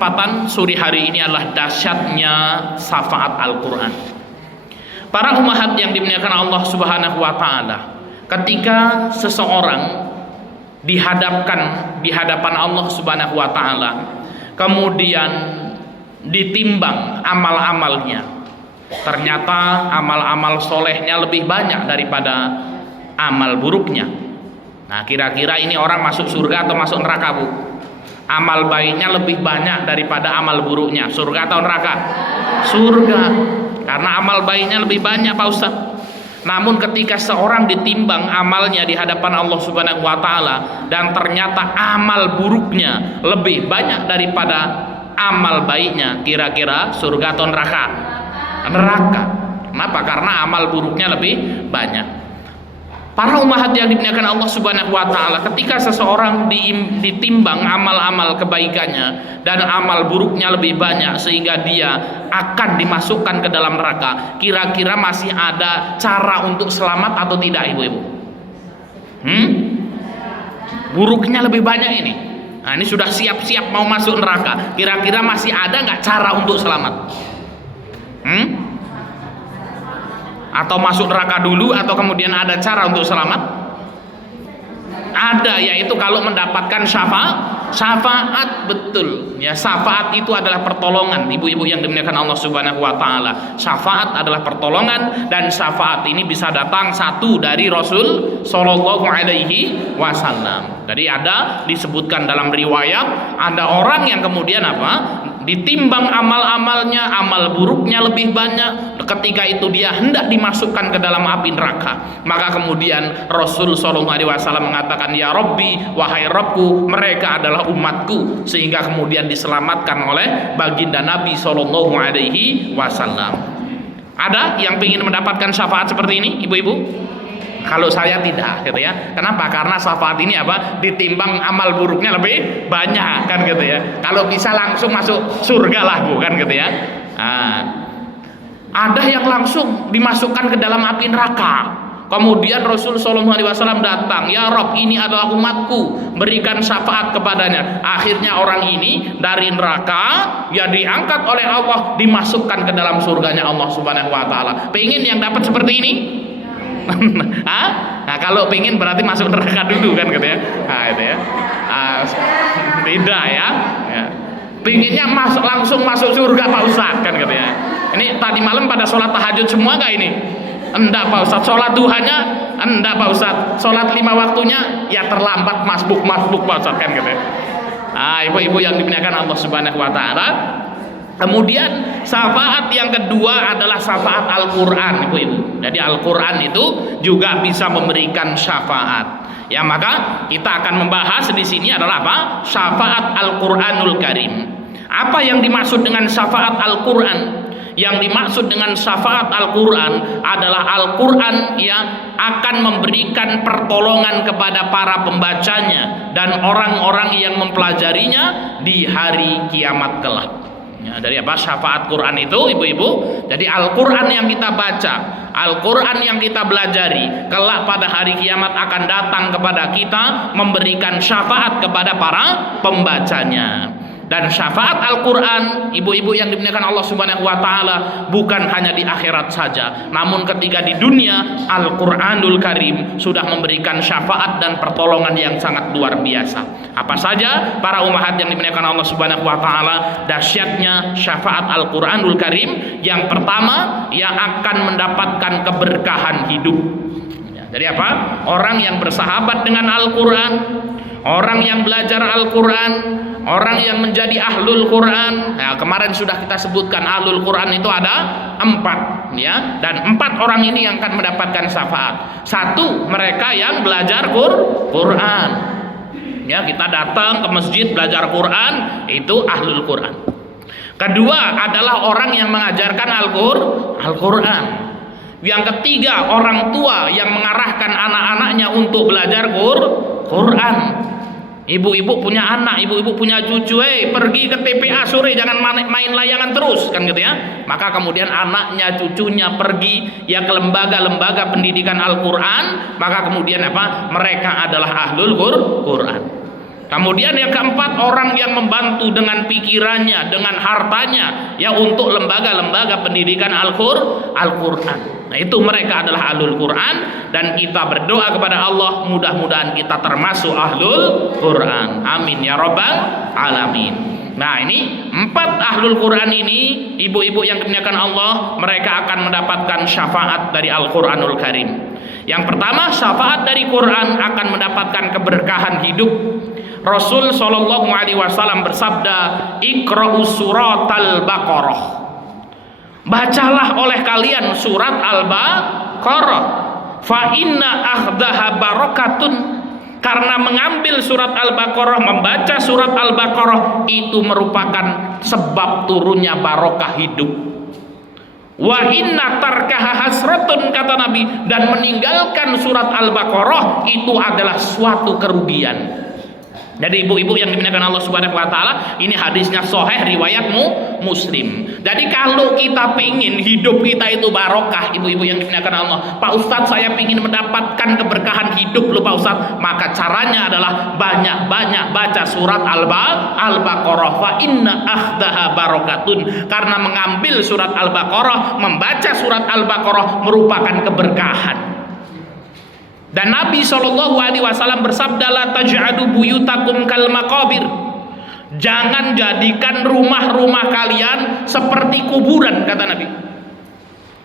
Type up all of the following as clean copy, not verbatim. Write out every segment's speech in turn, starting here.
kesempatan sore hari ini adalah dahsyatnya syafaat Al-Quran. Para ummahat yang dimuliakan Allah Subhanahu wa Ta'ala, ketika seseorang di hadapan Allah Subhanahu wa Ta'ala, kemudian ditimbang amal-amalnya, ternyata amal-amal solehnya lebih banyak daripada amal buruknya. Nah, kira-kira ini orang masuk surga atau masuk neraka, Bu? Amal baiknya lebih banyak daripada amal buruknya. Surga atau neraka? Surga. Karena amal baiknya lebih banyak, Pak Ustaz. Namun ketika seorang ditimbang amalnya di hadapan Allah Subhanahu wa Ta'ala dan ternyata amal buruknya lebih banyak daripada amal baiknya, kira-kira surga atau neraka? Neraka. Kenapa? Karena amal buruknya lebih banyak. Para ummahat yang dimuliakan Allah Subhanahu wa Ta'ala, ketika seseorang ditimbang amal-amal kebaikannya dan amal buruknya lebih banyak sehingga dia akan dimasukkan ke dalam neraka, kira-kira masih ada cara untuk selamat atau tidak, ibu-ibu? Buruknya lebih banyak ini. Nah, ini sudah siap-siap mau masuk neraka, kira-kira masih ada nggak cara untuk selamat? Atau masuk neraka dulu atau kemudian ada cara untuk selamat? Ada, yaitu kalau mendapatkan syafaat, betul ya. Syafaat itu adalah pertolongan, ibu-ibu yang dimuliakan Allah Subhanahu wa Ta'ala. Syafaat adalah pertolongan, dan syafaat ini bisa datang satu dari Rasul Shallallahu Alaihi Wasallam. Jadi ada disebutkan dalam riwayat, ada orang yang kemudian ditimbang amal-amalnya, amal buruknya lebih banyak. Ketika itu dia hendak dimasukkan ke dalam api neraka, maka kemudian Rasul Shallallahu Alaihi Wasallam mengatakan, ya Rabbi, wahai Rabbku, mereka adalah umatku, sehingga kemudian diselamatkan oleh baginda Nabi Shallallahu Alaihi Wasallam. Ada yang ingin mendapatkan syafaat seperti ini, ibu-ibu? Kalau saya tidak, gitu ya. Kenapa? Karena syafaat ini ditimbang amal buruknya lebih banyak, kan gitu ya. Kalau bisa langsung masuk surga lah, Bu, kan gitu ya. Ada yang langsung dimasukkan ke dalam api neraka. Kemudian Rasul Shallallahu Alaihi Wasallam datang, ya Rob, ini adalah umatku, berikan syafaat kepadanya. Akhirnya orang ini dari neraka ya diangkat oleh Allah, dimasukkan ke dalam surganya Allah Subhanahu Wa Taala. Pengen yang dapat seperti ini? Nah, kalau pengen berarti masuk neraka dulu, kan gitu ya. Nah, itu ya. Beda ya. Pengennya langsung masuk surga, Pak Ustaz, kan gitu ya. Ini tadi malam pada sholat tahajud semua gak ini? Enggak, Pak Ustaz. Sholat duhanya enggak, Pak Ustaz. Sholat 5 waktunya ya terlambat, masbuk Pak Ustaz, kan gitu ya. Ibu-ibu yang dimuliakan Allah Subhanahu wa Ta'ala. Kemudian syafaat yang kedua adalah syafaat Al-Quran, ibu-ibu. Jadi Al-Quran itu juga bisa memberikan syafaat. Ya, maka kita akan membahas di sini adalah syafaat Al-Quranul Karim. Apa yang dimaksud dengan syafaat Al-Quran? Yang dimaksud dengan syafaat Al-Quran adalah Al-Quran yang akan memberikan pertolongan kepada para pembacanya dan orang-orang yang mempelajarinya di hari kiamat kelak. Ya, dari syafaat Quran itu, ibu-ibu? Jadi Al-Quran yang kita baca, Al-Quran yang kita belajari, kelak pada hari kiamat akan datang kepada kita, memberikan syafaat kepada para pembacanya. Dan syafaat Al-Quran, ibu-ibu yang dimuliakan Allah Subhanahu wa Ta'ala, bukan hanya di akhirat saja, namun ketika di dunia, Al-Quranul Karim sudah memberikan syafaat dan pertolongan yang sangat luar biasa. Apa saja para ummahat yang dimuliakan Allah Subhanahu wa Ta'ala? Dahsyatnya syafaat Al-Quranul Karim. Yang pertama, yang akan mendapatkan keberkahan hidup. Jadi orang yang bersahabat dengan Al-Quran, orang yang belajar Al-Quran, orang yang menjadi ahlul Quran. Nah, kemarin sudah kita sebutkan ahlul Quran itu ada 4, ya, dan 4 orang ini yang akan mendapatkan syafaat. 1, mereka yang belajar Quran. Ya, kita datang ke masjid belajar Quran, itu ahlul Quran. Kedua adalah orang yang mengajarkan Al-Quran. Yang ketiga, orang tua yang mengarahkan anak-anaknya untuk belajar Quran. Ibu-ibu punya anak, ibu-ibu punya cucu, pergi ke TPA sore, jangan main layangan terus, kan gitu ya. Maka kemudian anaknya, cucunya pergi ya ke lembaga-lembaga pendidikan Al-Quran, maka kemudian mereka adalah ahlul Quran. Kemudian yang keempat, orang yang membantu dengan pikirannya, dengan hartanya ya untuk lembaga-lembaga pendidikan Al-Qur'an. Nah, itu mereka adalah ahlul Qur'an, dan kita berdoa kepada Allah mudah-mudahan kita termasuk ahlul Qur'an. Amin ya rabbal alamin. Nah, ini 4 ahlul Quran ini, ibu-ibu yang dimuliakan Allah, mereka akan mendapatkan syafaat dari Al-Quranul Karim. Yang pertama, syafaat dari Quran akan mendapatkan keberkahan hidup. Rasul Shallallahu Alaihi Wasallam bersabda, "Iqra'us surat al-Baqarah." Bacalah oleh kalian surat al-Baqarah. Fa inna akhdaha barakatun. Karena mengambil surat Al-Baqarah, membaca surat Al-Baqarah itu merupakan sebab turunnya barokah hidup. Wa inna tarkaha hasratun, kata Nabi, dan meninggalkan surat Al-Baqarah itu adalah suatu kerugian. Jadi ibu-ibu yang dimuliakan Allah Subhanahu wa taala, ini hadisnya sahih riwayat Muslim. Jadi kalau kita pingin hidup kita itu barokah, ibu-ibu yang dimuliakan Allah, Pak Ustadz saya pingin mendapatkan keberkahan hidup loh Pak Ustadz, maka caranya adalah banyak-banyak baca surat Al-Baqarah. Fa inna akhdaha barokatun. Karena mengambil surat Al-Baqarah, membaca surat Al-Baqarah merupakan keberkahan. Dan Nabi Shallallahu Alaihi Wasallam bersabda, la taj'alu buyutakum kal maqabir. Jangan jadikan rumah-rumah kalian seperti kuburan, kata Nabi.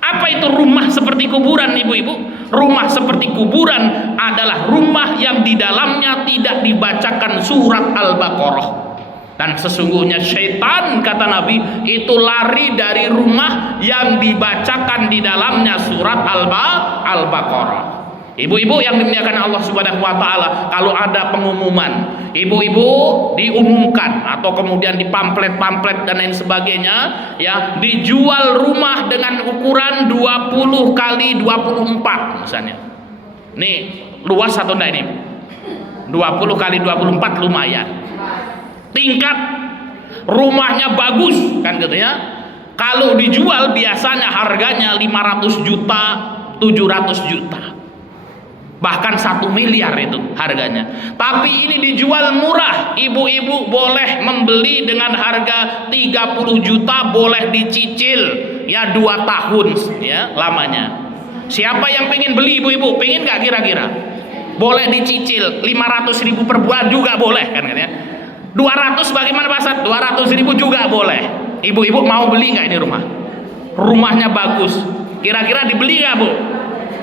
Apa itu rumah seperti kuburan, ibu-ibu? Rumah seperti kuburan adalah rumah yang di dalamnya tidak dibacakan surat Al-Baqarah. Dan sesungguhnya syaitan, kata Nabi, itu lari dari rumah yang dibacakan di dalamnya surat Al-Baqarah. Ibu-ibu yang dimuliakan Allah Subhanahu wa taala, kalau ada pengumuman, ibu-ibu diumumkan atau kemudian di pamflet-pamflet dan lain sebagainya, ya, dijual rumah dengan ukuran 20 kali 24 misalnya. Nih, luas atau enggak ini? 20 kali 24 lumayan. Tingkat rumahnya bagus kan gitu ya. Kalau dijual biasanya harganya 500 juta, 700 juta. Bahkan 1 miliar itu harganya. Tapi ini dijual murah. Ibu-ibu boleh membeli dengan harga 30 juta, boleh dicicil ya 2 tahun ya lamanya. Siapa yang pengen beli, ibu-ibu? Pengen nggak kira-kira? Boleh dicicil 500.000 per bulan juga boleh kan ya. 200 bagaimana Pak Ustadz? 200.000 juga boleh. Ibu-ibu mau beli nggak ini rumah? Rumahnya bagus. Kira-kira dibeli nggak, Bu?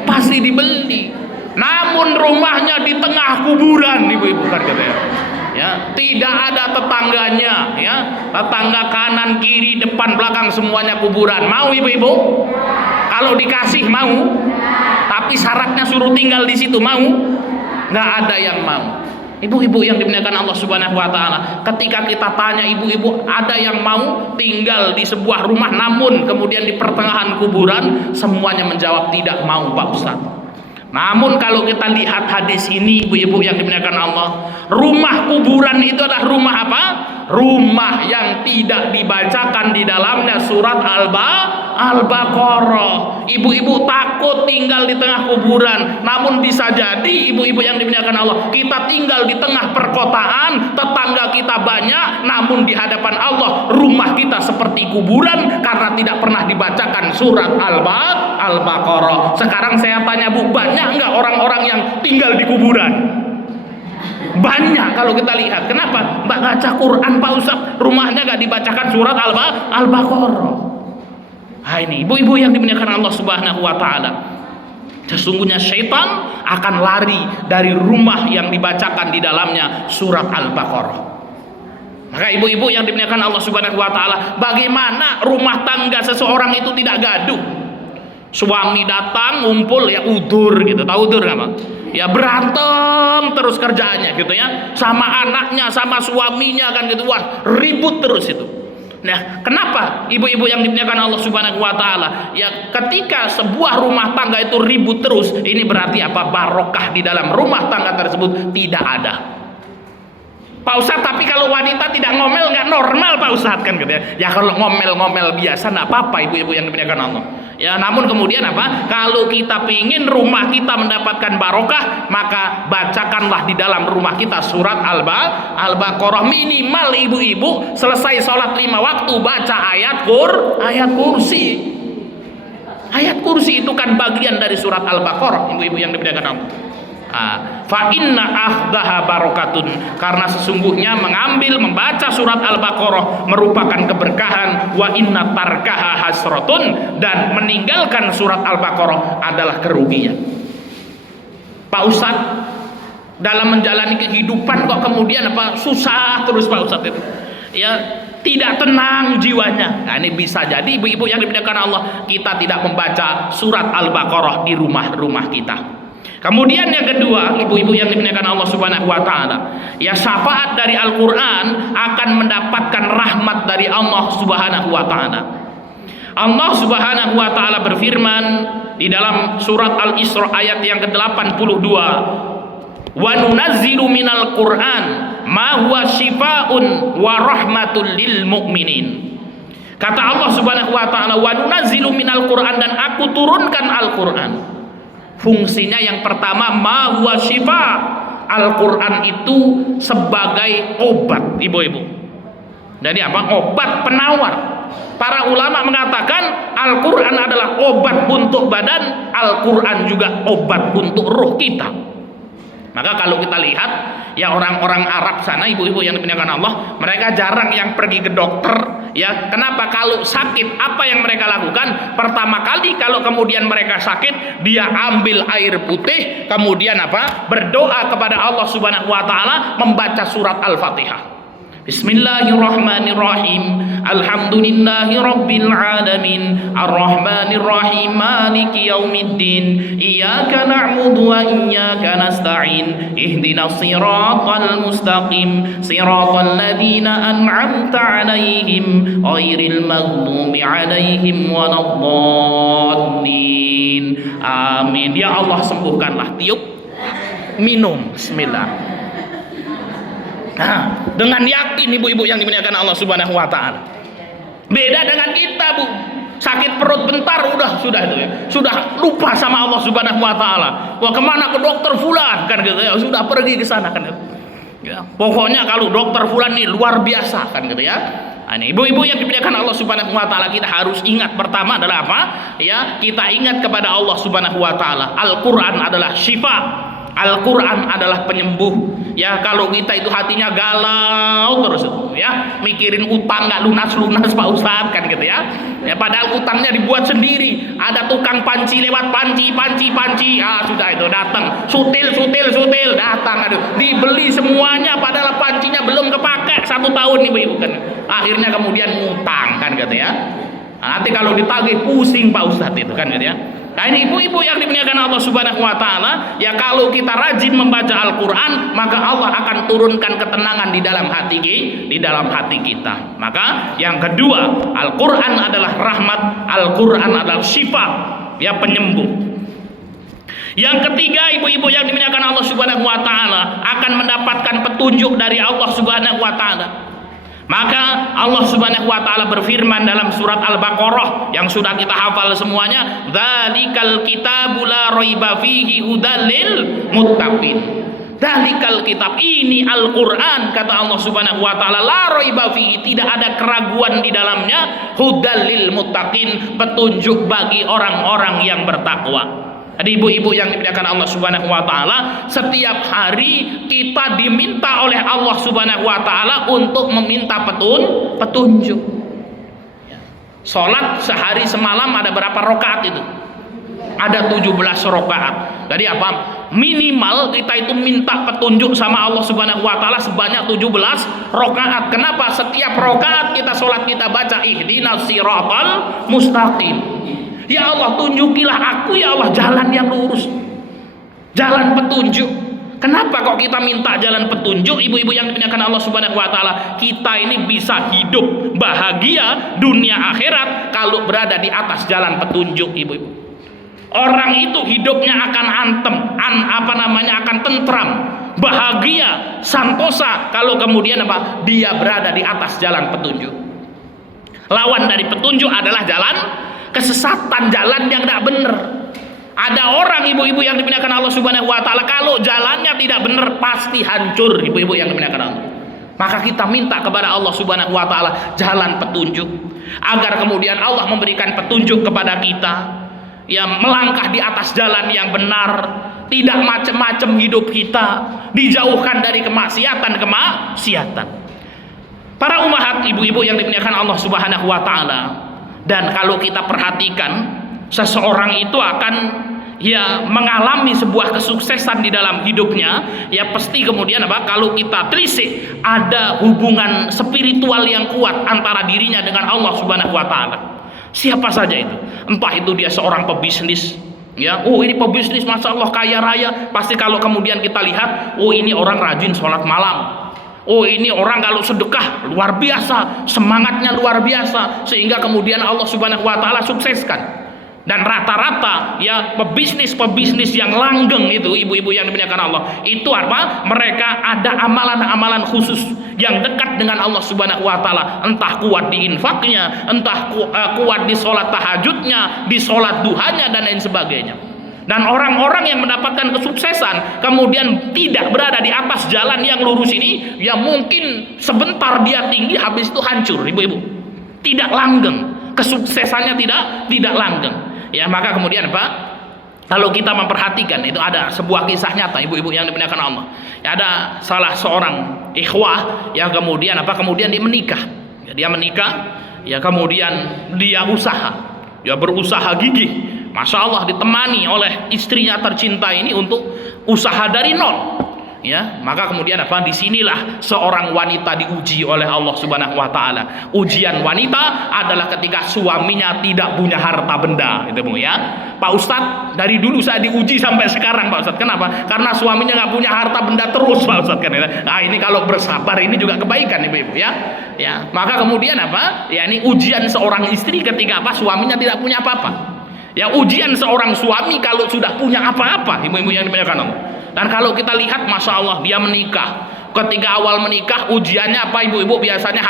Pasti dibeli. Namun rumahnya di tengah kuburan, ibu-ibu kan gitu ya. Ya, tidak ada tetangganya, ya. Tetangga kanan, kiri, depan, belakang semuanya kuburan. Mau ibu-ibu? Kalau dikasih mau. Tapi syaratnya suruh tinggal di situ, mau? Nggak ada yang mau. Ibu-ibu yang dimuliakan Allah Subhanahu wa taala, ketika kita tanya ibu-ibu, ada yang mau tinggal di sebuah rumah namun kemudian di pertengahan kuburan? Semuanya menjawab tidak mau, Pak Ustadz. Namun kalau kita lihat hadis ini, ibu-ibu yang dimuliakan Allah, rumah kuburan itu adalah rumah apa? Rumah yang tidak dibacakan di dalamnya surat Al-Baqarah. Ibu-ibu takut tinggal di tengah kuburan. Namun bisa jadi ibu-ibu yang dimuliakan Allah, kita tinggal di tengah perkotaan, tetangga kita banyak, namun di hadapan Allah rumah kita seperti kuburan karena tidak pernah dibacakan surat Al-Baqarah. Sekarang saya tanya, Bu, banyak nggak orang-orang yang tinggal di kuburan? Banyak kalau kita lihat. Kenapa? Mbak baca Quran Pak Ustadz, rumahnya nggak dibacakan surat Al-Baqarah. Nah, ini ibu-ibu yang dimuliakan Allah Subhanahu wa taala, sesungguhnya syaitan akan lari dari rumah yang dibacakan di dalamnya surat Al-Baqarah. Maka ibu-ibu yang dimuliakan Allah Subhanahu wa taala, bagaimana rumah tangga seseorang itu tidak gaduh? Suami datang ngumpul ya udur gitu, tahu udur nggak, Bang? Ya berantem terus kerjaannya gitu ya, sama anaknya, sama suaminya kan gitu, wah ribut terus itu. Nah, kenapa ibu-ibu yang dimuliakan Allah Subhanahu wa taala? Ya ketika sebuah rumah tangga itu ribut terus, ini berarti apa? Barokah di dalam rumah tangga tersebut tidak ada. Pak Ustadz, tapi kalau wanita tidak ngomel nggak normal Pak Ustadz kan gitu ya. Ya kalau ngomel-ngomel biasa nggak apa-apa ibu-ibu yang dimuliakan Allah. Ya, namun kemudian apa? Kalau kita ingin rumah kita mendapatkan barokah, maka bacakanlah di dalam rumah kita surat Al-Baqarah. Minimal ibu-ibu selesai sholat 5 waktu baca ayat kursi. Ayat kursi itu kan bagian dari surat Al-Baqarah, ibu-ibu yang dimuliakan Allah. Fa inna ahdaha barokatun, karena sesungguhnya membaca surat Al-Baqarah merupakan keberkahan. Wa inna tarkaha hasratun, dan meninggalkan surat Al-Baqarah adalah kerugian. Pak Ustadz, dalam menjalani kehidupan kok kemudian susah terus Pak Ustadz itu, ya, tidak tenang jiwanya. Nah, ini bisa jadi ibu-ibu yang dimuliakan Allah, kita tidak membaca surat Al-Baqarah di rumah-rumah kita. Kemudian yang kedua, ibu-ibu yang dimuliakan Allah Subhanahu wa taala, ya, syafaat dari Al-Qur'an akan mendapatkan rahmat dari Allah Subhanahu wa taala. Allah Subhanahu wa taala berfirman di dalam surat Al-Isra ayat yang ke-82, wa nunazzilu minal Qur'an ma huwa syifaa'un wa rahmatul lil mu'minin. Kata Allah Subhanahu wa taala, wa nunazzilu minal Qur'an, dan aku turunkan Al-Qur'an. Fungsinya yang pertama, ma huwa syifa. Al-Qur'an itu sebagai obat, ibu-ibu. Jadi apa? Obat penawar. Para ulama mengatakan Al-Qur'an adalah obat untuk badan, Al-Qur'an juga obat untuk roh kita. Maka kalau kita lihat, ya, orang-orang Arab sana, ibu-ibu yang dimuliakan Allah, mereka jarang yang pergi ke dokter, ya. Kenapa? Kalau sakit, apa yang mereka lakukan? Pertama kali kalau kemudian mereka sakit, dia ambil air putih, kemudian apa? Berdoa kepada Allah Subhanahu wa taala, membaca surat Al-Fatihah. Bismillahirrahmanirrahim. Alhamdulillahi rabbil alamin. Arrahmanirrahim. Maliki yaumiddin. Iyyaka na'budu wa iyyaka nasta'in. Ihdinas siratal mustaqim. Siratal ladzina an'amta 'alaihim ghairil maghdubi 'alaihim waladdallin. Amin. Ya Allah, sembuhkanlah. Tiup, minum. Bismillah. Nah, dengan yakin ibu-ibu yang dimuliakan Allah Subhanahu wa taala. Beda dengan kita, Bu. Sakit perut bentar sudah itu ya. Sudah lupa sama Allah Subhanahu wa taala. Wah, kemana ke dokter fulan kan gitu ya. Sudah pergi ke sana kan gitu. Ya, pokoknya kalau dokter fulan nih luar biasa kan gitu ya. Nah, ibu-ibu yang dimuliakan Allah Subhanahu wa taala, kita harus ingat pertama adalah apa? Ya, kita ingat kepada Allah Subhanahu wa taala. Al-Qur'an adalah syifa. Al-Quran adalah penyembuh. Ya, kalau kita itu hatinya galau terus itu, ya, mikirin utang nggak lunas Pak Ustadz kan gitu ya. Ya, padahal utangnya dibuat sendiri. Ada tukang panci lewat panci, sudah itu datang, sutil datang, aduh, dibeli semuanya, padahal pancinya belum kepake 1 tahun ibu-ibu kan. Akhirnya kemudian ngutang kan gitu ya. Nah, nanti kalau ditagih pusing Pak Ustadz itu kan gitu ya. Nah, ini ibu-ibu yang dimuliakan Allah Subhanahu wa taala, ya, kalau kita rajin membaca Al-Qur'an, maka Allah akan turunkan ketenangan di dalam hati kita. Maka yang kedua, Al-Qur'an adalah rahmat, Al-Qur'an adalah syifa, ya, penyembuh. Yang ketiga, ibu-ibu yang dimuliakan Allah Subhanahu wa taala, akan mendapatkan petunjuk dari Allah Subhanahu wa taala. Maka Allah Subhanahu wa taala berfirman dalam surat Al-Baqarah yang sudah kita hafal semuanya, "Dzalikal kitabu la raiba fihi hudal lil muttaqin." Dzalikal kitab, ini Al-Qur'an, kata Allah Subhanahu wa taala, la raiba fihi, tidak ada keraguan di dalamnya, hudal lil muttaqin, petunjuk bagi orang-orang yang bertakwa. Jadi ibu-ibu yang dimuliakan Allah Subhanahu wa taala, setiap hari kita diminta oleh Allah Subhanahu wa taala untuk meminta petunjuk. Salat sehari semalam ada berapa rakaat itu? Ada 17 rakaat. Jadi apa? Minimal kita itu minta petunjuk sama Allah Subhanahu wa taala sebanyak 17 rakaat. Kenapa? Setiap rakaat kita salat kita baca ihdinas siratal mustaqim. Ya Allah, tunjukilah aku ya Allah jalan yang lurus, jalan petunjuk. Kenapa kok kita minta jalan petunjuk, ibu-ibu yang dimuliakan Allah Subhanahu wa taala? Kita ini bisa hidup bahagia dunia akhirat kalau berada di atas jalan petunjuk, ibu-ibu. Orang itu hidupnya akan akan tentram, bahagia, santosa kalau kemudian apa? Dia berada di atas jalan petunjuk. Lawan dari petunjuk adalah jalan kesesatan, jalan yang tidak benar. Ada orang ibu-ibu yang dimuliakan Allah Subhanahu wa taala, kalau jalannya tidak benar pasti hancur, ibu-ibu yang dimuliakan Allah. Maka kita minta kepada Allah Subhanahu wa taala jalan petunjuk, agar kemudian Allah memberikan petunjuk kepada kita, ya, melangkah di atas jalan yang benar, tidak macam-macam hidup kita, dijauhkan dari kemaksiatan. Para ummahat, ibu-ibu yang dimuliakan Allah Subhanahu wa taala, dan kalau kita perhatikan, seseorang itu akan ya mengalami sebuah kesuksesan di dalam hidupnya, ya pasti kemudian apa, kalau kita telisik ada hubungan spiritual yang kuat antara dirinya dengan Allah Subhanahu wa taala. Siapa saja itu, entah itu dia seorang pebisnis, ya, oh ini pebisnis masya Allah kaya raya, pasti kalau kemudian kita lihat, oh ini orang rajin sholat malam, oh ini orang kalau sedekah luar biasa, semangatnya luar biasa, sehingga kemudian Allah Subhanahu wa taala sukseskan. Dan rata-rata ya pebisnis yang langgeng itu, ibu-ibu yang dimuliakan Allah, itu apa? Mereka ada amalan-amalan khusus yang dekat dengan Allah Subhanahu wa taala, entah kuat di infaknya, entah kuat di sholat tahajudnya, di sholat duhanya, dan lain sebagainya. Dan orang-orang yang mendapatkan kesuksesan kemudian tidak berada di atas jalan yang lurus ini, ya mungkin sebentar dia tinggi, habis itu hancur, ibu-ibu. Tidak langgeng, kesuksesannya tidak langgeng. Ya, maka kemudian apa? Kalau kita memperhatikan, itu ada sebuah kisah nyata, ibu-ibu yang dimuliakan Allah. Ya, ada salah seorang ikhwah yang kemudian apa? Kemudian dia menikah. Ya, dia menikah, ya kemudian dia usaha. Ya berusaha gigih. Masya Allah, ditemani oleh istrinya tercinta ini untuk usaha dari nol. Ya, maka kemudian apa? Disinilah seorang wanita diuji oleh Allah Subhanahu wa taala. Ujian wanita adalah ketika suaminya tidak punya harta benda, itu Bu ya. Pak Ustadz, dari dulu saya diuji sampai sekarang Pak Ustadz. Kenapa? Karena suaminya nggak punya harta benda terus Pak Ustadz kan. Nah, ini kalau bersabar ini juga kebaikan ibu-ibu ya. Ya, maka kemudian apa? Ya, ini ujian seorang istri ketika apa? Suaminya tidak punya apa-apa. Ya, ujian seorang suami kalau sudah punya apa-apa, ibu-ibu yang dimuliakan Allah. Dan kalau kita lihat, masya Allah, dia menikah. Ketika awal menikah, ujiannya apa ibu-ibu? Biasanya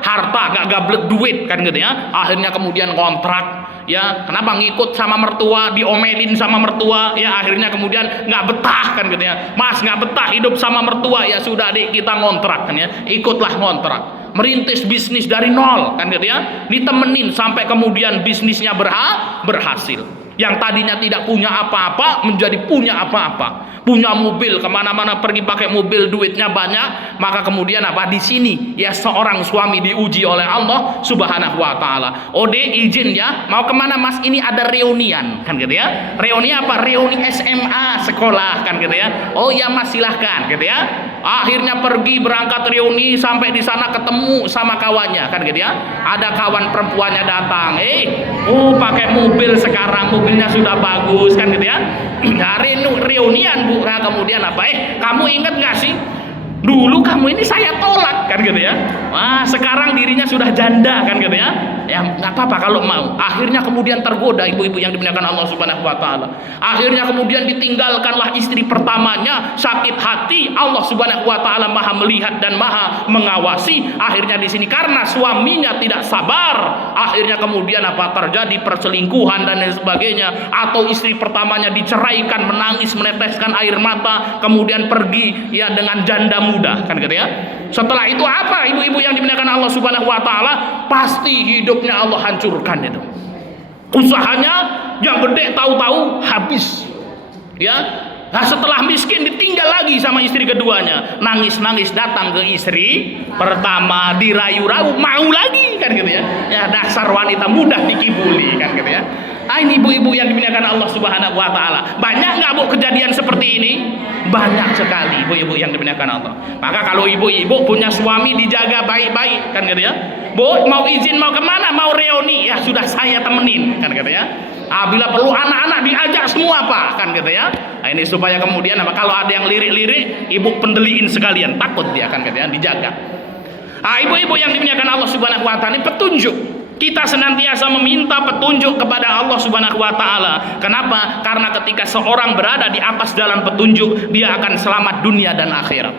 harta, gak gablet duit kan gitu ya. Akhirnya kemudian kontrak. Ya, kenapa ngikut sama mertua, diomelin sama mertua, ya akhirnya kemudian nggak betah kan gitu ya. Mas nggak betah hidup sama mertua, ya sudah adik kita ngontrak kan ya. Ikutlah ngontrak. Merintis bisnis dari nol kan gitu ya. Ditemenin sampai kemudian bisnisnya berhasil. Yang tadinya tidak punya apa-apa menjadi punya apa-apa. Punya mobil, kemana-mana pergi pakai mobil, duitnya banyak. Maka kemudian apa? Di sini ya seorang suami diuji oleh Allah Subhanahu wa taala. Ode izin ya, mau kemana Mas? Ini ada reunian kan gitu ya. Reuni apa? Reuni SMA sekolah kan gitu ya. Oh ya Mas, silahkan gitu ya. Akhirnya pergi berangkat reuni, sampai di sana ketemu sama kawannya kan gitu ya. Ada kawan perempuannya datang, pakai mobil sekarang, mobilnya sudah bagus kan gitu ya. Dari reunian Bu, nah, kemudian apa? Kamu ingat nggak sih? Dulu kamu ini saya tolak kan gitu ya. Wah, sekarang dirinya sudah janda kan gitu ya. Ya nggak apa-apa kalau mau. Akhirnya kemudian tergoda ibu-ibu yang dimuliakan Allah Subhanahu wa taala. Akhirnya kemudian ditinggalkanlah istri pertamanya, sakit hati. Allah Subhanahu wa taala Maha melihat dan Maha mengawasi. Akhirnya di sini karena suaminya tidak sabar, akhirnya kemudian apa? Terjadi perselingkuhan dan lain sebagainya, atau istri pertamanya diceraikan, menangis meneteskan air mata, kemudian pergi ya dengan janda muda kan gitu ya. Setelah itu apa ibu-ibu yang dimuliakan Allah Subhanahu wa taala? Pasti hidupnya Allah hancurkan itu. Usahanya yang gede tahu-tahu habis. Ya. Nah, setelah miskin ditinggal lagi sama istri keduanya. Nangis-nangis datang ke istri pertama, dirayu-rayu mau lagi kan gitu ya. Ya dasar wanita mudah dikibuli kan gitu ya. Nah, ini ibu-ibu yang dimuliakan Allah Subhanahu wa taala. Banyak nggak Bu kejadian seperti ini? Banyak sekali ibu-ibu yang dimuliakan Allah. Maka kalau ibu-ibu punya suami dijaga baik-baik kan gitu ya. Bu mau izin mau kemana? Mau reuni? Ya sudah saya temenin kan gitu ya. Bila perlu anak-anak diajak semua Pak kan gitu ya. Nah, ini supaya kemudian apa? Kalau ada yang lirik-lirik, ibu pendeliin sekalian, takut dia kan gitu ya, dijaga. Nah, ibu-ibu yang dimuliakan Allah Subhanahu wa taala, ini petunjuk. Kita senantiasa meminta petunjuk kepada Allah Subhanahu wa taala. Kenapa? Karena ketika seorang berada di atas jalan petunjuk, dia akan selamat dunia dan akhirat.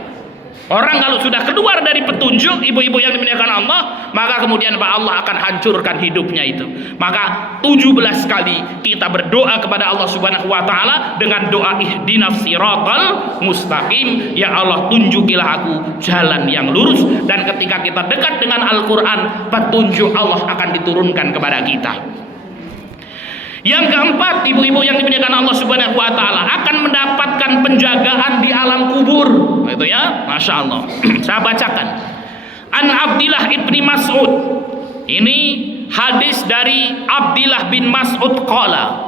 Orang kalau sudah keluar dari petunjuk, ibu-ibu yang dimuliakan Allah, maka kemudian Allah akan hancurkan hidupnya itu. Maka 17 kali kita berdoa kepada Allah Subhanahu wa taala dengan doa ihdinas siratal mustaqim, ya Allah tunjukilah aku jalan yang lurus. Dan ketika kita dekat dengan Al-Qur'an, petunjuk Allah akan diturunkan kepada kita. Yang keempat, ibu-ibu yang dimuliakan Allah Subhanahu wa taala, akan mendapatkan penjagaan di alam kubur. Itu ya, Masya Allah. Saya bacakan. An Abdillah ibni Mas'ud. Ini hadis dari Abdillah bin Mas'ud qala.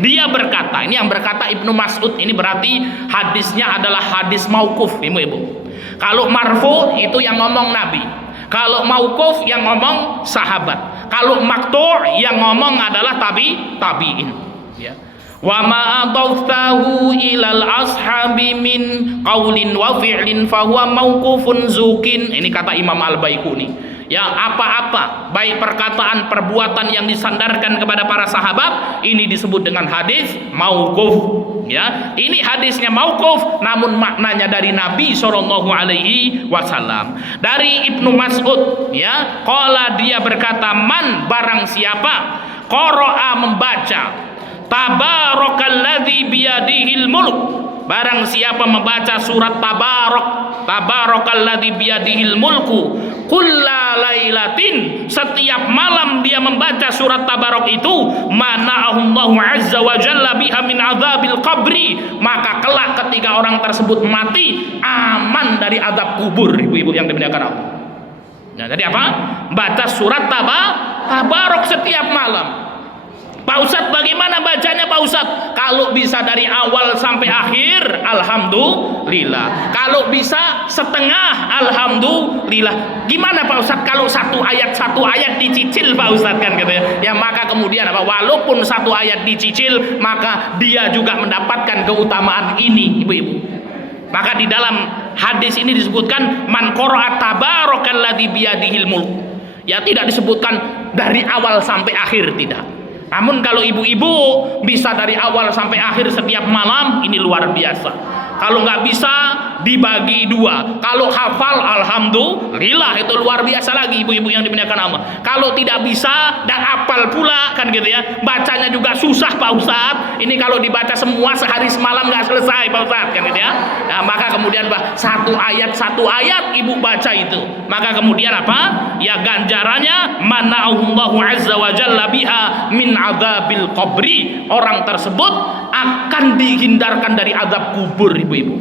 Dia berkata, ini yang berkata Ibnu Mas'ud, ini berarti hadisnya adalah hadis mauquf, ibu-ibu. Kalau marfu itu yang ngomong Nabi. Kalau mauquf yang ngomong sahabat. Kalau maqtu' yang ngomong adalah tabi'in, ya. Wa ma adaftahu ilal ashabi min qaulin wa fi'lin fa huwa mauqufun zukin. Ini kata Imam Al-Baiquni. Ya, apa-apa baik perkataan perbuatan yang disandarkan kepada para sahabat ini disebut dengan hadis mauquf, ya. Ini hadisnya mauquf namun maknanya dari Nabi sallallahu alaihi wasallam. Dari Ibnu Mas'ud, ya, qala dia berkata, man barang siapa qara'a membaca tabarakalladzi biyadihil mulk, barang siapa membaca surat tabarakalladzi biyadihil mulku kulla lailatin, setiap malam dia membaca surat tabarok itu, mana'ahullahu azza wa jalla biha min azabil qabri, maka kelak ketika orang tersebut mati aman dari azab kubur, ibu-ibu yang dimuliakan Allah. Nah, tadi apa? Baca surat tabarok setiap malam. Pak Ustadz, bagaimana bacanya Pak Ustadz? Kalau bisa dari awal sampai akhir, alhamdulillah. Kalau bisa setengah, alhamdulillah. Gimana Pak Ustadz kalau satu ayat dicicil Pak Ustadz, kan gitu ya? Ya maka kemudian apa? Walaupun satu ayat dicicil, maka dia juga mendapatkan keutamaan ini, ibu-ibu. Maka di dalam hadis ini disebutkan man qara'a tabarakalladzi biyadihil mulk. Ya, tidak disebutkan dari awal sampai akhir, tidak. Namun kalau ibu-ibu bisa dari awal sampai akhir setiap malam, ini luar biasa. Kalau nggak bisa dibagi dua. Kalau hafal, alhamdulillah, itu luar biasa lagi, ibu-ibu yang dimuliakan Allah. Kalau tidak bisa dan hafal pula, kan gitu ya, bacanya juga susah Pak Ustadz. Ini kalau dibaca semua sehari semalam nggak selesai Pak Ustadz, kan gitu ya. Nah, maka kemudian satu ayat ibu baca itu, maka kemudian apa? Ya ganjarannya mana'ahullahu azza wa jalla biha min adzabil qabri, orang tersebut akan dihindarkan dari azab kubur, ibu-ibu.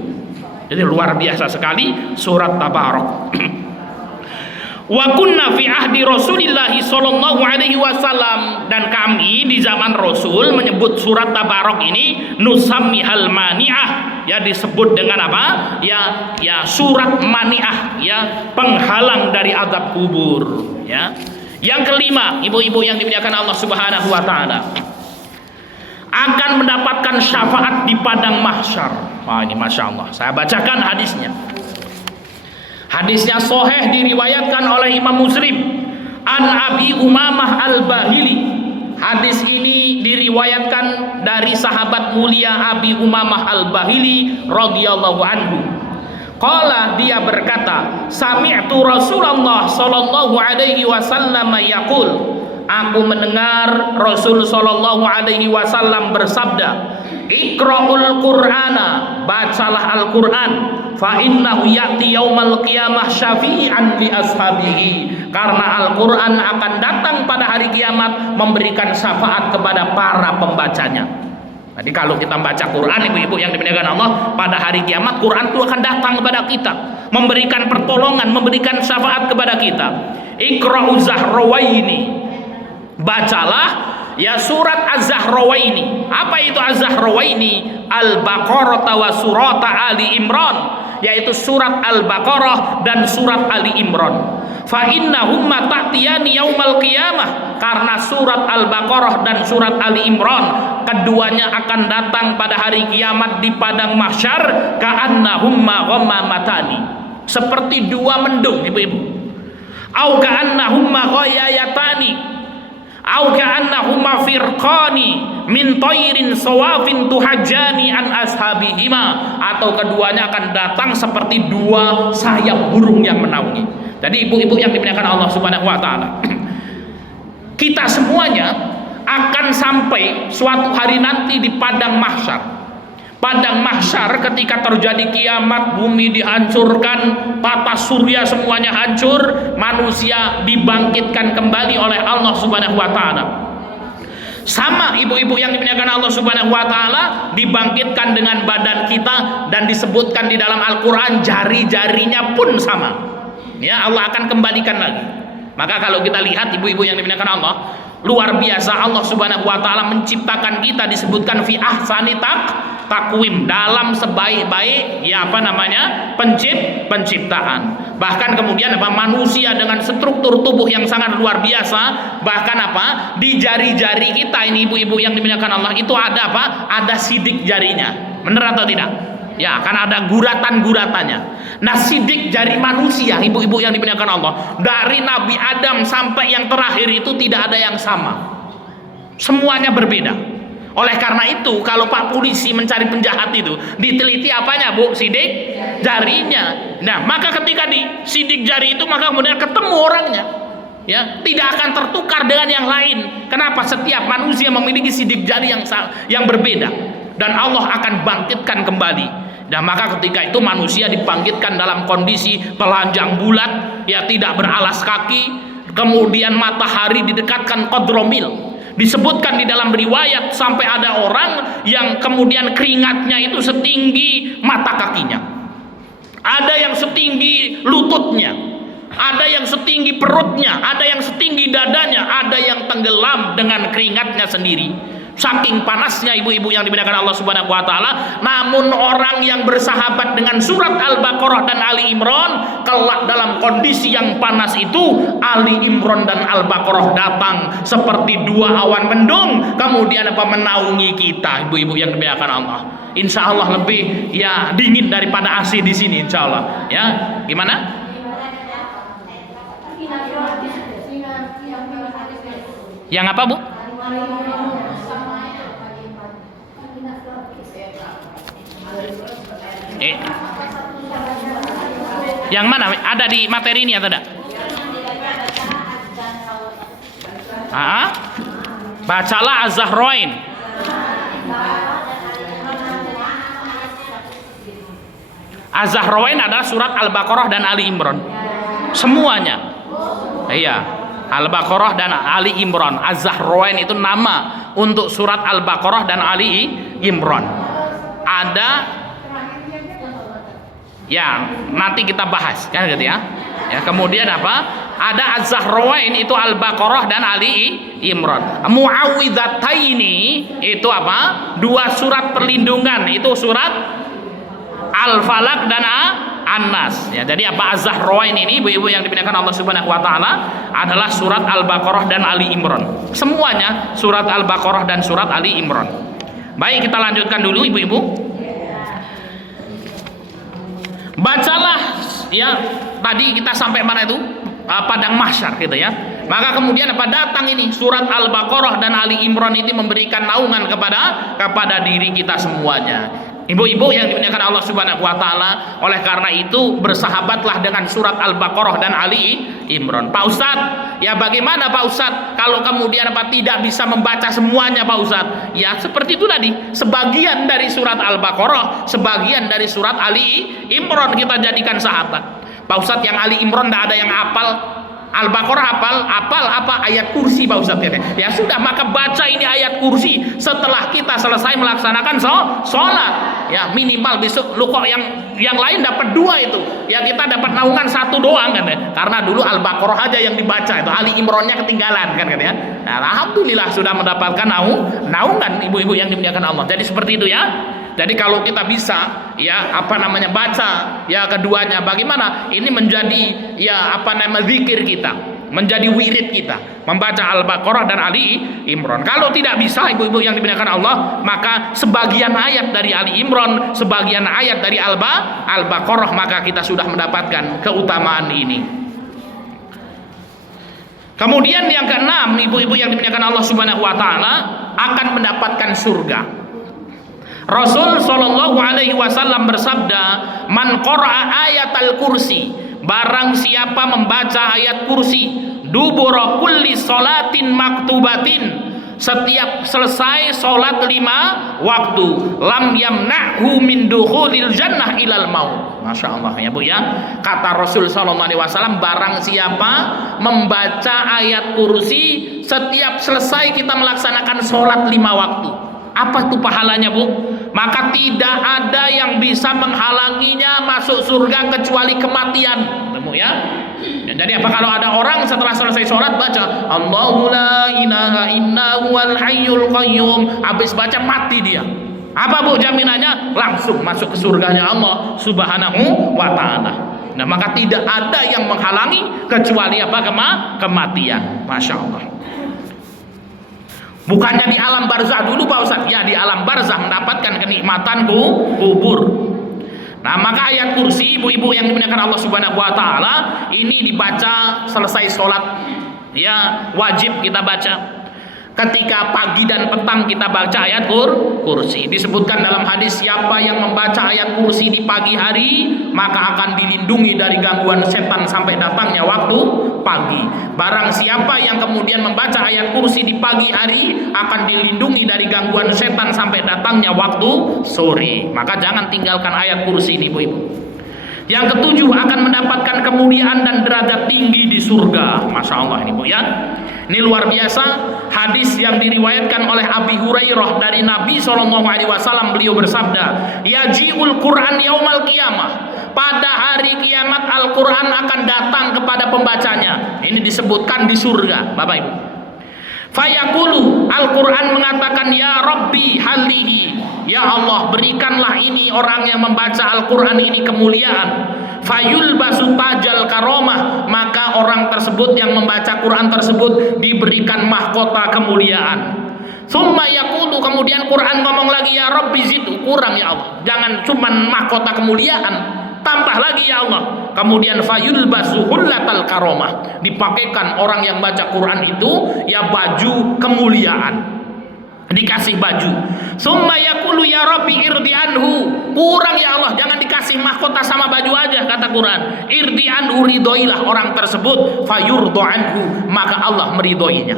Jadi luar biasa sekali surat Tabarok. Wa kunna fi ahdi Rasulillah sallallahu alaihi wasallam, dan kami di zaman Rasul menyebut surat Tabarok ini nusammihal mani'ah, ya, disebut dengan apa? Ya surat mani'ah, ya, penghalang dari azab kubur, ya. Yang kelima, ibu-ibu yang dimuliakan Allah Subhanahu wa taala, akan mendapatkan syafaat di padang mahsyar. Wah, ini Masya Allah. Saya bacakan hadisnya. Hadisnya sahih, diriwayatkan oleh Imam Muslim. An Abi Umamah Al-Bahili. Hadis ini diriwayatkan dari sahabat mulia Abi Umamah Al-Bahili radhiyallahu anhu. Qala, dia berkata, sami'tu Rasulullah sallallahu alaihi wasallam yaqul, aku mendengar Rasul sallallahu alaihi wasallam bersabda, Iqra'ul Qur'ana, bacalah Al-Qur'an, fa innahu ya'ti yaumal qiyamah syafi'an li ashabihi, karena Al-Qur'an akan datang pada hari kiamat memberikan syafaat kepada para pembacanya. Jadi kalau kita baca Quran, ibu-ibu yang dimuliakan Allah, pada hari kiamat Quran itu akan datang kepada kita, memberikan pertolongan, memberikan syafaat kepada kita. Iqra'u Zahrawaini, bacalah ya surat Az-Zahrawaini. Apa itu Az-Zahrawaini? Al-Baqarah wa surat Ali Imran, yaitu surat Al-Baqarah dan surat Ali Imran. Fa innahumma ta'tiyani yaumal qiyamah, karena surat Al-Baqarah dan surat Ali Imran keduanya akan datang pada hari kiamat di padang mahsyar, ka'annahumma ghammamatani, seperti dua mendung, ibu-ibu. Au ka'annahumma ghayayatani, au ka'annahuma firqani min tayrin sawafin tuhajjani an ashabihima, atau keduanya akan datang seperti dua sayap burung yang menaungi. Jadi ibu-ibu yang dimuliakan Allah Subhanahu wa taala, kita semuanya akan sampai suatu hari nanti di padang mahsyar. Padang mahsyar ketika terjadi kiamat, bumi dihancurkan, tata surya semuanya hancur, manusia dibangkitkan kembali oleh Allah Subhanahu wa taala. Sama ibu-ibu yang dimuliakan Allah Subhanahu wa taala, dibangkitkan dengan badan kita, dan disebutkan di dalam Al-Qur'an jari-jarinya pun sama. Ya, Allah akan kembalikan lagi. Maka kalau kita lihat ibu-ibu yang dimuliakan Allah, luar biasa Allah Subhanahu wa taala menciptakan kita, disebutkan fi ahsani takwim, dalam sebaik-baik penciptaan. Bahkan kemudian manusia dengan struktur tubuh yang sangat luar biasa, bahkan di jari-jari kita ini ibu-ibu yang dimuliakan Allah itu ada sidik jarinya. Benar atau tidak? Ya, kan ada guratan-guratannya. Nah, sidik jari manusia ibu-ibu yang dimuliakan Allah, dari Nabi Adam sampai yang terakhir itu tidak ada yang sama. Semuanya berbeda. Oleh karena itu, kalau Pak polisi mencari penjahat itu, diteliti apanya, Bu? Sidik jarinya. Nah, maka ketika di sidik jari itu, maka kemudian ketemu orangnya. Ya, tidak akan tertukar dengan yang lain. Kenapa? Setiap manusia memiliki sidik jari yang berbeda, dan Allah akan bangkitkan kembali. Dan maka ketika itu manusia dibangkitkan dalam kondisi telanjang bulat, ya, tidak beralas kaki, kemudian matahari didekatkan qadromil. Disebutkan di dalam riwayat sampai ada orang yang kemudian keringatnya itu setinggi mata kakinya, ada yang setinggi lututnya, ada yang setinggi perutnya, ada yang setinggi dadanya, ada yang tenggelam dengan keringatnya sendiri. Saking panasnya ibu-ibu yang dimuliakan Allah Subhanahu wa taala. Namun orang yang bersahabat dengan surat Al-Baqarah dan Ali Imran, kelak dalam kondisi yang panas itu, Ali Imran dan Al-Baqarah datang seperti dua awan mendung, kemudian menaungi kita ibu-ibu yang dimuliakan Allah. Insya Allah lebih dingin daripada AC di sini, insya Allah. Ya, gimana? Yang apa, Bu? Yang mana? Ada di materi ini atau tidak? Bacalah Az-Zahrain. Az-Zahrain adalah surat Al-Baqarah dan Ali Imran. Semuanya. Iya, Al-Baqarah dan Ali Imran. Az-Zahrain itu nama untuk surat Al-Baqarah dan Ali Imran. Ada nanti kita bahas kan gitu ya. Ya, kemudian ada Az-Zahrain itu Al-Baqarah dan Ali Imran. Muawwidhataini itu dua surat perlindungan, itu surat Al-Falaq dan An-Nas. Ya, jadi Az-Zahrain ini ibu-ibu yang dimuliakan Allah Subhanahu wa taala adalah surat Al-Baqarah dan Ali Imran. Semuanya surat Al-Baqarah dan surat Ali Imran. Baik, kita lanjutkan dulu ibu-ibu. Bacalah, ya, tadi kita sampai mana itu? Padang mahsyar gitu ya. Maka kemudian datang ini surat Al-Baqarah dan Ali Imran ini memberikan naungan kepada diri kita semuanya. Ibu-ibu yang dimuliakan Allah Subhanahu wa taala, oleh karena itu bersahabatlah dengan surat Al-Baqarah dan Ali Imran. Pak Ustadz, ya bagaimana Pak Ustadz kalau kemudian tidak bisa membaca semuanya Pak Ustadz? Ya seperti itu tadi, sebagian dari surat Al-Baqarah, sebagian dari surat Ali Imran kita jadikan sahabat. Pak Ustadz, yang Ali Imran tidak ada yang hafal, Al-Baqarah hafal apa? Ayat kursi Pak Ustadz. Ya sudah, maka baca ini ayat kursi setelah kita selesai melaksanakan sholat. Ya minimal besok lu kok yang lain dapat dua itu, ya kita dapat naungan satu doang kan ya. Karena dulu Al-Baqarah aja yang dibaca, itu Ali Imrannya ketinggalan kan ya. Nah, alhamdulillah sudah mendapatkan naungan ibu-ibu yang dimuliakan Allah. Jadi seperti itu ya. Jadi kalau kita bisa baca ya keduanya, bagaimana ini menjadi zikir kita, menjadi wirid kita, membaca Al-Baqarah dan Ali Imran. Kalau tidak bisa ibu-ibu yang dimuliakan Allah, maka sebagian ayat dari Ali Imran, sebagian ayat dari Al-Baqarah, maka kita sudah mendapatkan keutamaan ini. Kemudian yang keenam, ibu-ibu yang dimuliakan Allah Subhanahu wa taala, akan mendapatkan surga. Rasul sallallahu alaihi wasallam bersabda, "Man qara'a ayatal kursi," barang siapa membaca ayat kursi, dubura kulli salatin maktubatin, setiap selesai sholat 5 waktu, lam yamna'hu min dukhulil jannah ilal maut. Masya Allah ya Bu ya. Kata Rasul sallallahu alaihi wasallam, barang siapa membaca ayat kursi setiap selesai kita melaksanakan sholat 5 waktu, apa itu pahalanya Bu? Maka tidak ada yang bisa menghalanginya masuk surga kecuali kematian. Temu ya. Jadi apa kalau ada orang setelah selesai sholat baca Allahu la ilaha illa huwal hayyul qayyum, habis baca mati dia, apa Bu jaminannya? Langsung masuk ke surganya Allah subhanahu wa ta'ala. Nah maka tidak ada yang menghalangi kecuali apa? Kematian. Masya Allah. Bukannya di alam barzah dulu Pak Ustaz? Ya di alam barzah mendapatkan kenikmatan kubur. Nah maka ayat kursi ibu-ibu yang dimuliakan Allah subhanahu wa ta'ala ini dibaca selesai sholat, ya wajib kita baca. Ketika pagi dan petang kita baca ayat kursi. Disebutkan dalam hadis, siapa yang membaca ayat kursi di pagi hari maka akan dilindungi dari gangguan setan sampai datangnya waktu pagi. Barang siapa yang kemudian membaca ayat kursi di pagi hari akan dilindungi dari gangguan setan sampai datangnya waktu sore. Maka jangan tinggalkan ayat kursi ini Bu Ibu. Yang ketujuh, akan mendapatkan kemuliaan dan derajat tinggi di surga. Masya Allah ini Bu ya. Ini luar biasa. Hadis yang diriwayatkan oleh Abi Hurairah dari Nabi SAW, beliau bersabda, yaji'ul Quran yaumal qiyamah, pada hari kiamat Al-Quran akan datang kepada pembacanya. Ini disebutkan di surga Bapak Ibu. Fayaqulu, Al-Quran mengatakan, ya Rabbi halihi, ya Allah berikanlah ini orang yang membaca Al-Quran ini kemuliaan. Fayulbasu tajal karomah, maka orang tersebut yang membaca Quran tersebut diberikan mahkota kemuliaan. Summa yaqulu, kemudian Quran ngomong lagi, ya Rabbi zidhu, kurang ya Allah, jangan cuman mahkota kemuliaan, tambah lagi ya Allah. Kemudian fayulbasu hullatal karomah, dipakaikan orang yang baca Quran itu ya baju kemuliaan, dikasih baju. Summa yaqulu ya Rabbi irdi anhu, kurang ya Allah, jangan dikasih mahkota sama baju aja, kata Quran. Irdi anhu, ridhoilah orang tersebut. Fayurdu anhu, maka Allah meridhoinya.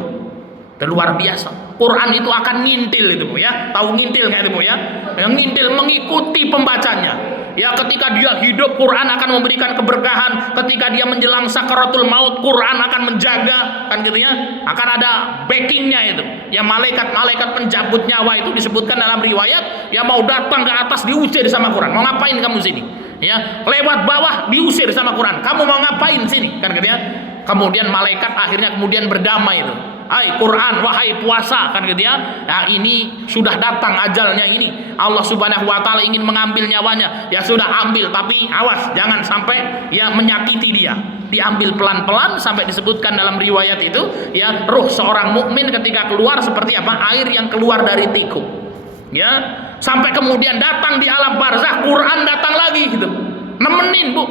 Luar biasa. Quran itu akan ngintil itu Bu ya. Tahu ngintil nggak itu Bu ya? Yang ngintil mengikuti pembacanya. Ya ketika dia hidup Quran akan memberikan keberkahan, ketika dia menjelang sakaratul maut Quran akan menjaga, kan gitu ya. Akan ada backingnya itu. Ya malaikat-malaikat pencabut nyawa itu disebutkan dalam riwayat, ya mau datang ke atas diusir sama Quran. Mau ngapain kamu sini? Ya, lewat bawah diusir sama Quran. Kamu mau ngapain sini? Kan gitu ya. Kemudian malaikat akhirnya kemudian berdamai itu. Hai Quran, wahai puasa, kan gitu ya. Nah ini sudah datang ajalnya ini. Allah subhanahu wa ta'ala ingin mengambil nyawanya. Ya sudah ambil, tapi awas jangan sampai ya menyakiti dia. Diambil pelan-pelan sampai disebutkan dalam riwayat itu, ya ruh seorang mukmin ketika keluar seperti apa? Air yang keluar dari tikuk. Ya, sampai kemudian datang di alam barzah, Quran datang lagi gitu. Nemenin Bu.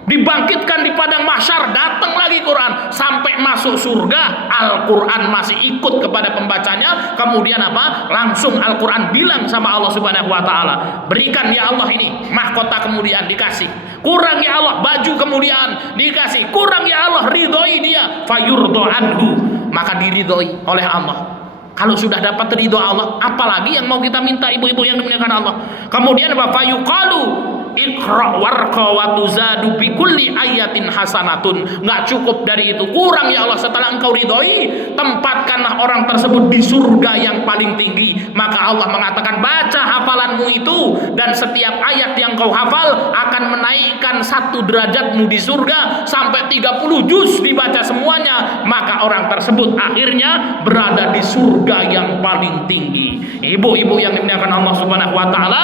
Dibangkitkan di padang mahsyar, datang lagi Quran sampai masuk surga. Al-Quran masih ikut kepada pembacanya. Kemudian apa? Langsung Al-Quran bilang sama Allah subhanahu wa ta'ala, berikan ya Allah ini mahkota kemuliaan, dikasih. Kurang ya Allah baju kemuliaan, dikasih. Kurang ya Allah ridhoi dia. Fayurdu anhu, maka diridhoi oleh Allah. Kalau sudah dapat ridho Allah, apalagi yang mau kita minta ibu-ibu yang dimuliakan Allah. Kemudian apa? Fayuqalu Iqra warqa wa tuzadu bi kulli ayatin hasanatun. Enggak cukup dari itu, kurang ya Allah, setelah engkau ridhoi tempatkanlah orang tersebut di surga yang paling tinggi. Maka Allah mengatakan, baca hafalanmu itu dan setiap ayat yang kau hafal akan menaikkan 1 derajatmu di surga sampai 30 juz dibaca semuanya. Maka orang tersebut akhirnya berada di surga yang paling tinggi. Ibu-ibu yang dimuliakan Allah subhanahu wa ta'ala,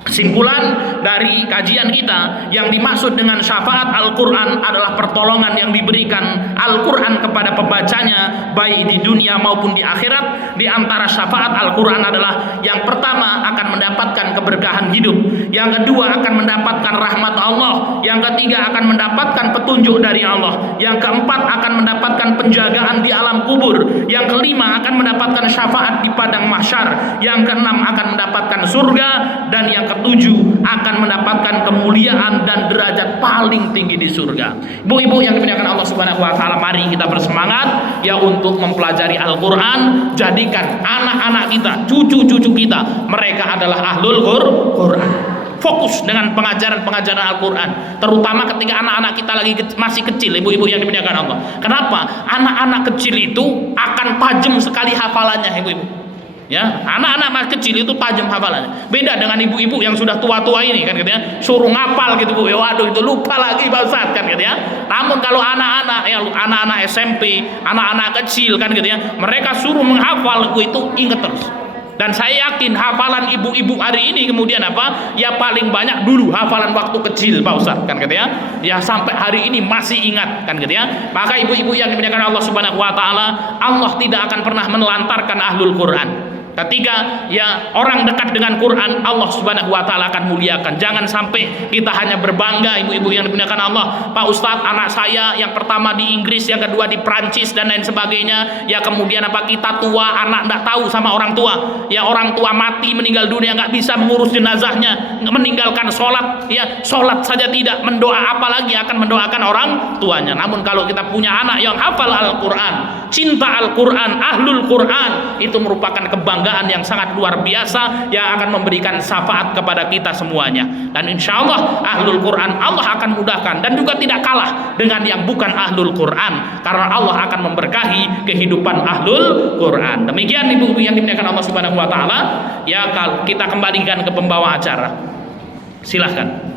kesimpulan dari kajian kita, yang dimaksud dengan syafaat Al-Quran adalah pertolongan yang diberikan Al-Quran kepada pembacanya baik di dunia maupun di akhirat. Di antara syafaat Al-Quran adalah yang pertama akan mendapatkan keberkahan hidup, yang kedua akan mendapatkan rahmat Allah, yang ketiga akan mendapatkan petunjuk dari Allah, yang keempat akan mendapatkan penjagaan di alam kubur. Yang kelima akan mendapatkan syafaat di padang mahsyar. Yang keenam akan mendapatkan surga, dan yang ketujuh akan mendapatkan kemuliaan dan derajat paling tinggi di surga. Ibu-ibu yang dimuliakan Allah Subhanahu wa taala, mari kita bersemangat ya untuk mempelajari Al-Qur'an. Jadikan anak-anak kita, cucu-cucu kita, mereka adalah ahlul Qur'an. Fokus dengan pengajaran Al-Quran, terutama ketika anak-anak kita lagi masih kecil, ibu-ibu yang dimuliakan Allah. Kenapa? Anak-anak kecil itu akan tajam sekali hafalannya, ibu-ibu. Ya, anak-anak masih kecil itu tajam hafalannya. Beda dengan ibu-ibu yang sudah tua-tua ini kan, gitu ya, suruh ngapal gitu bu, ya waduh itu lupa lagi Pak Ustadz kan, gitu ya. Namun kalau anak-anak ya, anak-anak SMP, anak-anak kecil kan, gitu ya, mereka suruh menghafal itu ingat terus. Dan saya yakin hafalan ibu-ibu hari ini kemudian apa? Ya paling banyak dulu hafalan waktu kecil Pak Ustadz kan, gitu ya. Ya sampai hari ini masih ingat kan, gitu ya. Maka ibu-ibu yang dimuliakan Allah Subhanahu wa taala, Allah tidak akan pernah menelantarkan ahlul Quran. Ketiga, ya orang dekat dengan Quran, Allah Subhanahu wa taala akan muliakan. Jangan sampai kita hanya berbangga, ibu-ibu yang dimuliakan Allah, Pak Ustadz anak saya yang pertama di Inggris, yang kedua di Prancis dan lain sebagainya. Ya kemudian apa, kita tua, anak enggak tahu sama orang tua. Ya orang tua mati meninggal dunia, nggak bisa mengurus jenazahnya, meninggalkan sholat, ya sholat saja tidak, mendoa apalagi akan mendoakan orang tuanya. Namun kalau kita punya anak yang hafal Al-Quran, cinta Al-Quran, ahlul Quran, itu merupakan kebanggaan yang sangat luar biasa yang akan memberikan syafaat kepada kita semuanya. Dan insya Allah ahlul Quran Allah akan mudahkan, dan juga tidak kalah dengan yang bukan ahlul Quran, karena Allah akan memberkahi kehidupan ahlul Quran. Demikian ibu-ibu yang dimuliakan Allah Subhanahu wa taala. Ya, kita kembalikan ke pembawa acara, silahkan.